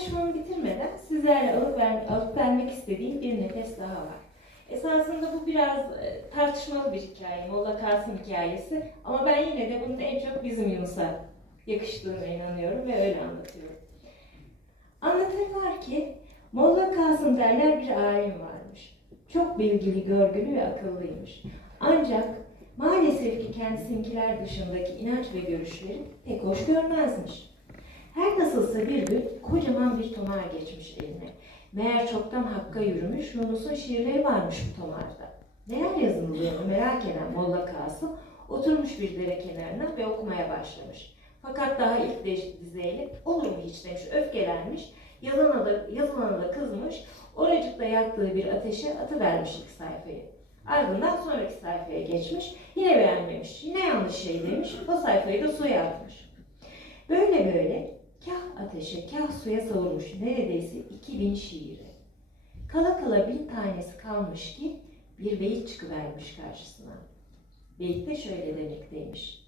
konuşmamı bitirmeden sizlerle alıp, ver, alıp vermek istediğim bir nefes daha var. Esasında bu biraz e, tartışmalı bir hikaye, Molla Kasım hikayesi. Ama ben yine de bunun en çok bizim Yunus'a yakıştığına inanıyorum ve öyle anlatıyorum. Anlatırlar ki Molla Kasım derler bir alim varmış. Çok bilgili, görgülü ve akıllıymış. Ancak maalesef ki kendisininkiler dışındaki inanç ve görüşleri pek hoş görmezmiş. Her nasılsa bir gün kocaman bir tomar geçmiş eline. Meğer çoktan hakka yürümüş Yunus'un şiirleri varmış bu tomarda. Neler yazıldığını merak eden Molla Kasım oturmuş bir dere kenarına ve okumaya başlamış. Fakat daha ilk dizeyle olur mu hiç demiş, öfkelenmiş. Yazana da, yazılana da kızmış. Oracıkta yaktığı bir ateşe atıvermiş ilk sayfayı. Ardından sonraki sayfaya geçmiş. Yine beğenmemiş. Yine yanlış şey demiş. O sayfayı da suya atmış. Böyle böyle kah ateşe kah suya savurmuş neredeyse 2000 şiiri. Kala kala bin tanesi kalmış ki bir beyit çıkıvermiş karşısına. Beyit de şöyle demekteymiş.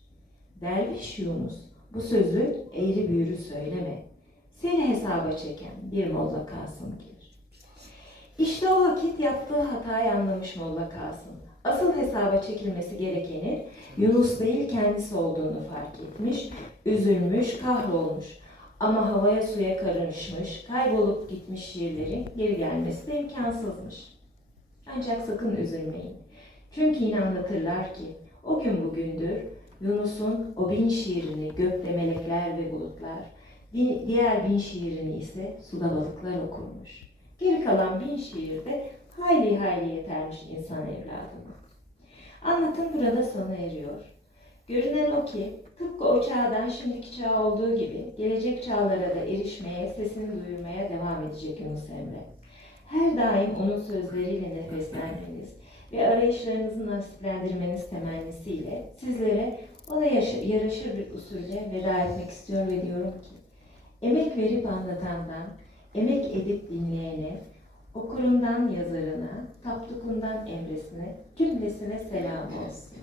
Derviş Yunus bu sözü eğri büğrü söyleme. Seni hesaba çeken bir Molla Kasım gelir. İşte o vakit yaptığı hatayı anlamış Molla Kasım. Asıl hesaba çekilmesi gerekeni Yunus değil kendisi olduğunu fark etmiş, üzülmüş, kahrolmuş. Ama havaya suya karışmış, kaybolup gitmiş şiirlerin geri gelmesi de imkansızmış. Ancak sakın üzülmeyin. Çünkü yine anlatırlar ki o gün bugündür Yunus'un o bin şiirini gökte melekler ve bulutlar, di- diğer bin şiirini ise suda balıklar okurmuş. Geri kalan bin şiir de hayli hayli yetermiş insan evladına. Anlatım burada sona eriyor. Görünen o ki tıpkı o çağdan şimdiki çağ olduğu gibi gelecek çağlara da erişmeye, sesini duyurmaya devam edecek Yunus Emre. Her daim onun sözleriyle nefeslenmeniz ve arayışlarınızı nasiplendirmeniz temennisiyle sizlere ona yaraşır bir usulle veda etmek istiyor ve diyorum ki emek verip anlatandan, emek edip dinleyene, okurundan yazarına, taptukundan emresine, cümlesine selam olsun.